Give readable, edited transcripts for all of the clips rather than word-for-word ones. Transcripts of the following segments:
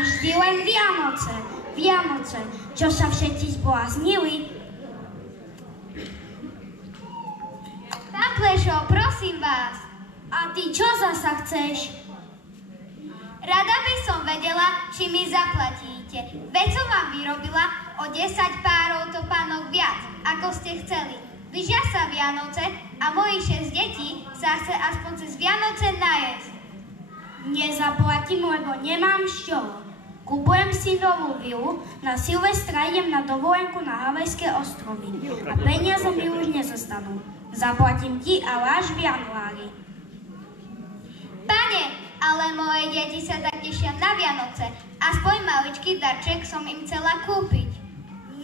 Vždy len Vianoce, čo sa všetci zbláznili. Pán Plešo, prosím vás. A ty čo zasa chceš? Rada by som vedela, či mi zaplatíte. Veď som vám vyrobila o 10 párov topánok viac, ako ste chceli. Blížia sa Vianoce a mojich 6 detí sa chce aspoň cez Vianoce najesť. Nezaplatím, lebo nemám z čoho. Kupujem si novú vilu, na Silvestra idem na dovolenku na Havajské ostrovy a peniaze mi už nezostanú. Zaplatím ti, ale až v januári. Pane, ale moje deti sa tak tešia na Vianoce. Aspoň maličký darček som im chcela kúpiť.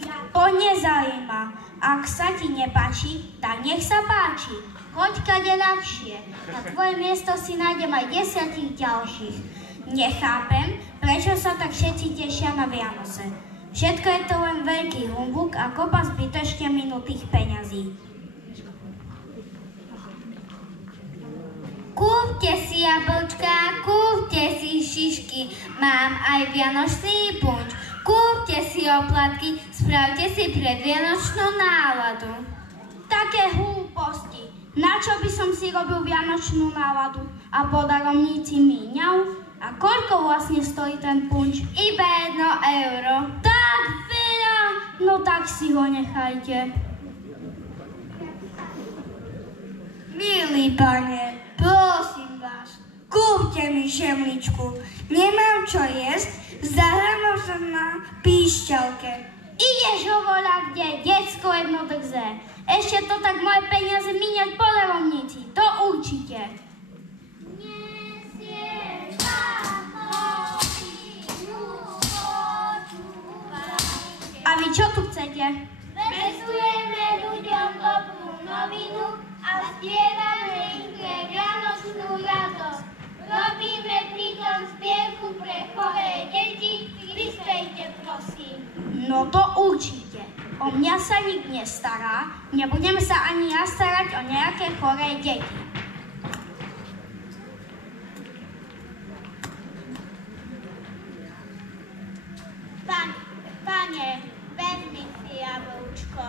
Mňa to nezaujíma. Ak sa ti nepáči, tak nech sa páči. Choď kade ľahšie. Na tvoje miesto si nájdem aj 10 ďalších. Nechápem, prečo sa tak všetci tešia na Vianoce. Všetko je to len veľký humbuk a kopa zbytočne minutých peňazí. Kúpte si jablčka, kúpte si šišky, mám aj vianočný punč. Kúpte si oplatky, spravte si predvianočnú náladu. Také hlúposti. Na čo by som si robil vianočnú náladu a po daromníci míňal? A koľko vlastne stojí ten punč? Iba 1 euro. Tak veľa! No tak si ho nechajte. Milý pane, prosím vás, kúpte mi žemličku. Nemám čo jesť, zahľadol som na píšťalke. Ideš ho voľa kde, decko jedno drze. Ešte to tak moje peniaze míňať po lerovnici, to určite. A vy čo tu chcete? Zvestujeme ľuďom dobrú novinu a spievame im pre vianočnú radosť. Robíme pritom zbierku pre choré deti, prispejte prosím. No to určite. O mňa sa nik nestará, nebudem sa ani ja starať o nejaké choré deti. Pane, vezmi si jablčko.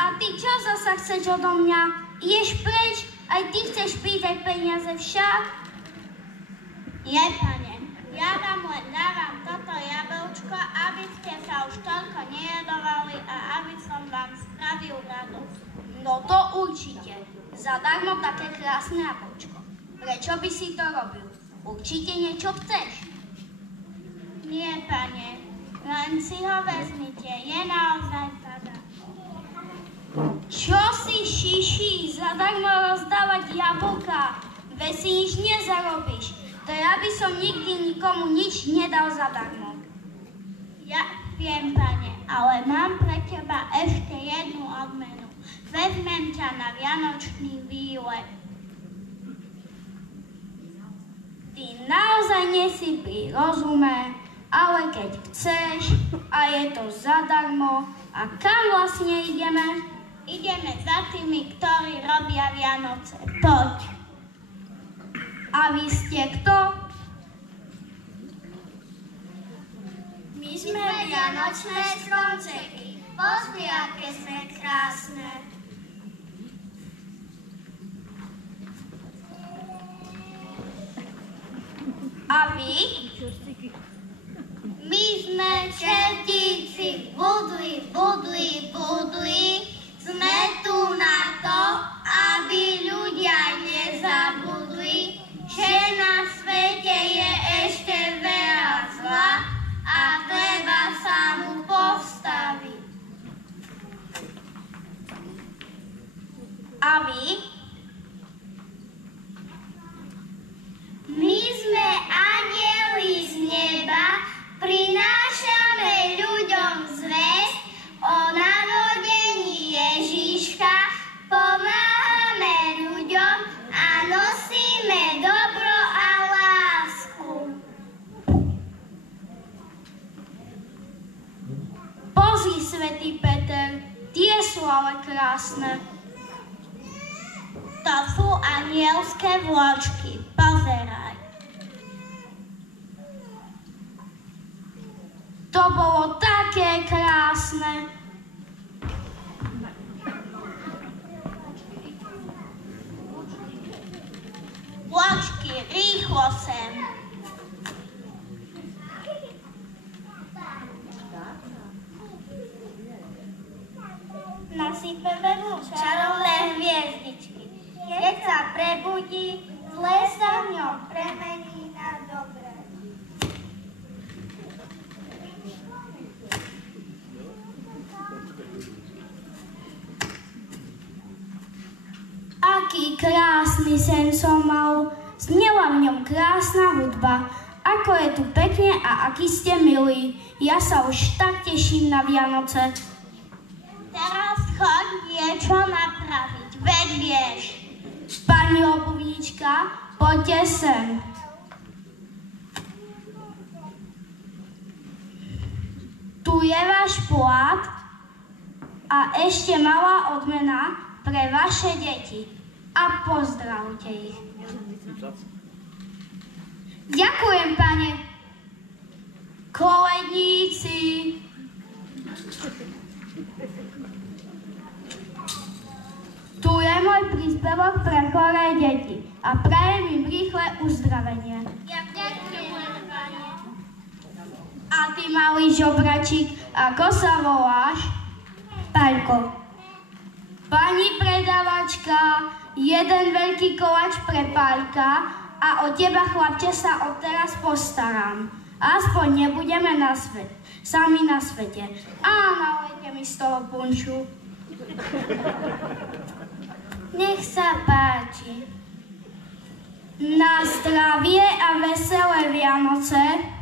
A ty čo zasa chceš odo mňa? Ideš preč? Aj ty chceš pýtať peniaze však? Nie, pane, ja vám len dávam toto jablčko, aby ste sa už toľko nejedovali a aby som vám spravil radosť. No to určite. Zadarmo také krásne jablčko. Prečo by si to robil? Určite niečo chceš. Nie, pane, len si ho vezmite, je naozaj zadarmo. Čo si šiší zadarmo rozdávať jablka? Veď si nič nezarobíš. To ja by som nikdy nikomu nič nedal zadarmo. Ja viem, pane, ale mám pre teba ešte jednu odmenu. Vezmem ťa na vianočný výlet. Ty naozaj nie si pri rozume, ale keď chceš a je to zadarmo, a kam vlastne ideme? Ideme za tými, ktorí robia Vianoce. Poď. A vy ste kto? My sme vianočné stromčeky. Pozri, aké sme krásne. A vy? My sme čertíci, budli, budli, budli. Sme tu na to, aby ľudia nezabudli, že na svete je ešte veľa zla a treba sa mu postaviť. A vy? My sme anjeli z neba, prinášame ľuďom zvesť o narodení Ježiška, pomáhame ľuďom a nosíme dobro a lásku. Pozri, svätý Peter, tie sú ale krásne. To sú anielské vločky, pozeraj. To bolo také krásne. Vločky, rýchlo sem. Nasypeme mu čarovné hviezdičky. Keď sa prebudí, zlé sa v ňom premení na dobré. Aký krásny sen som mal, znela v ňom krásna hudba, ako je tu pekne a aký ste milí. Ja sa už tak teším na Vianoce. Teraz choď niečo napraviť, veď vieš. Pani obuvníčka, poďte sem. Tu je váš plat a ešte malá odmena pre vaše deti. A pozdravte ich. Ďakujem, pane. Koledníci. Tu je môj príspevok pre choré deti a prajem im rýchle uzdravenie. Ja ďakujem, pane. A ty, malý žobračík, ako sa voláš? Paľko. Pani predavačka, jeden veľký koláč pre Paľka a o teba, chlapče, sa odteraz postaram. Aspoň nebudeme sami na svete. A nalejte mi z toho punču. Nech sa páči. Na zdravie a veselé Vianoce.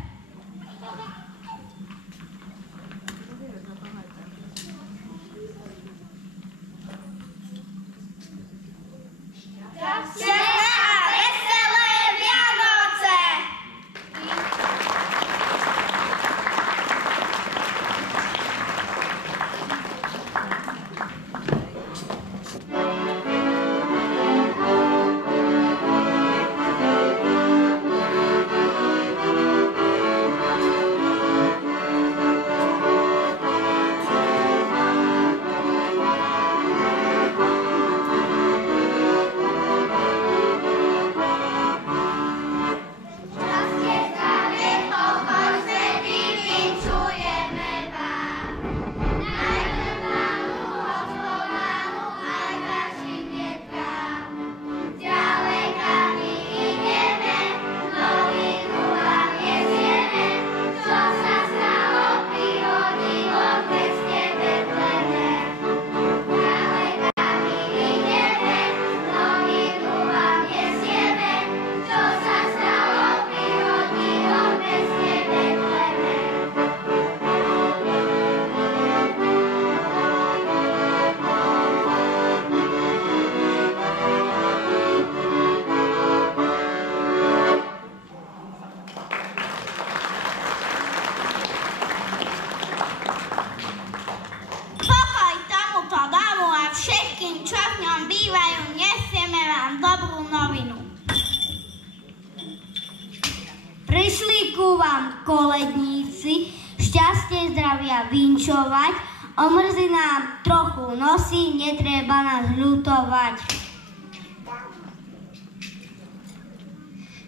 Prišli ku vám koledníci, šťastie zdravia vinčovať, omrzí nám trochu nosy, netreba nás ľutovať.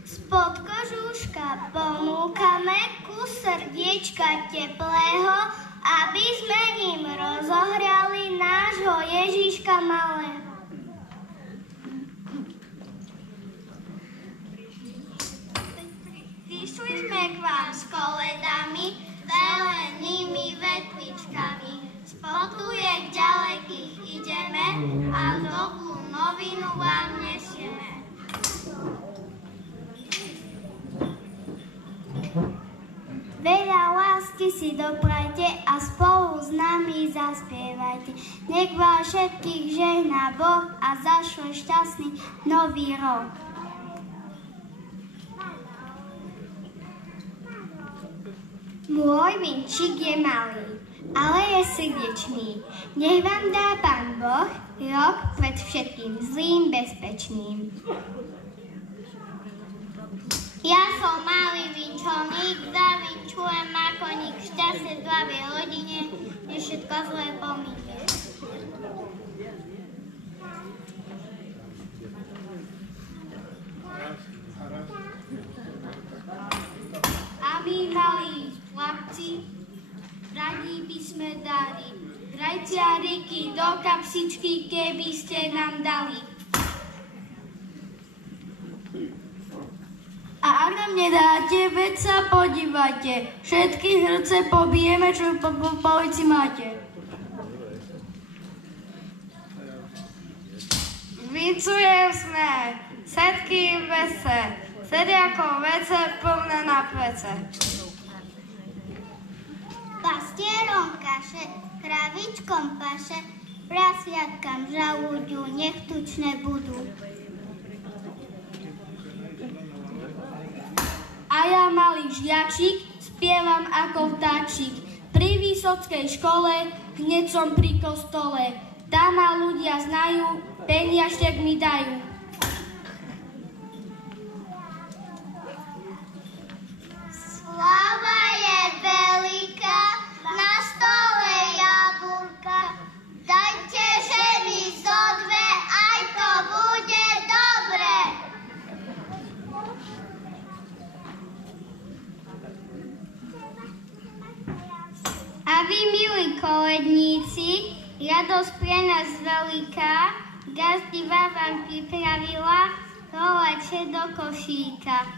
Spod kožúška ponúkame kus srdiečka teplého, aby sme ním rozohrali nášho Ježiška malého. Prišli sme k vám s koledami, zelenými vetvičkami. Z potujek ďalekých ideme a dobrú novinu vám nesieme. Veľa lásky si doprajte a spolu s nami zaspievajte. Nech vás všetkých žehná Boh a zašle šťastný nový rok. Môj vinčík je malý, ale je srdečný. Nech vám dá Pán Boh rok pred všetkým zlým bezpečným. Ja som malý vinčovník, zavinčujem makoník, šťastie, zdravie rodine, nech všetko zlé pomíne. A my malí chlapci, radi by sme dali grajciariky do kapsičky, keby ste nám dali. A ak nám nedáte, veď sa podívajte, všetky hrce pobijeme, čo po polici máte. Vincujem sme, setky vese, sediakov vece, plné na plece. Pastierom kaše, kravičkom paše, prasiatkam žalúďu, nech tučné budú. A ja, malý žiačik, spievam ako vtáčik. Pri vysockej škole, hneď som pri kostole. Tam ma ľudia znajú, peniažtek mi dajú. Sláva je veľká, na stole jablka. Dajte ženy zo dve, aj to bude dobre. A vy, milí koledníci, radosť pre nás veľká, gazdivá vám pripravila roleče do košíka.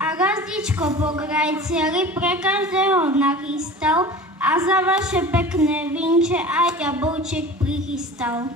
A A gazdičko pograj celý pre každého nachystal a za vaše pekné vinče aj jablček prichystal.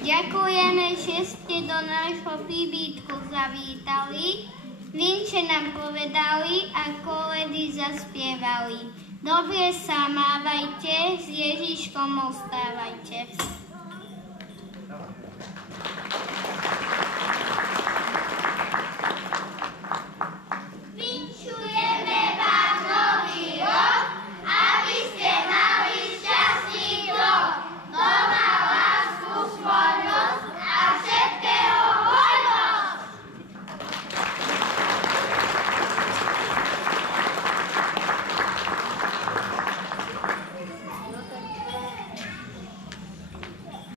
Ďakujeme, že ste do nášho príbytku zavítali, vinče nám povedali a koledy zaspievali. Dobre sa mávajte, s Ježiškom ostávajte.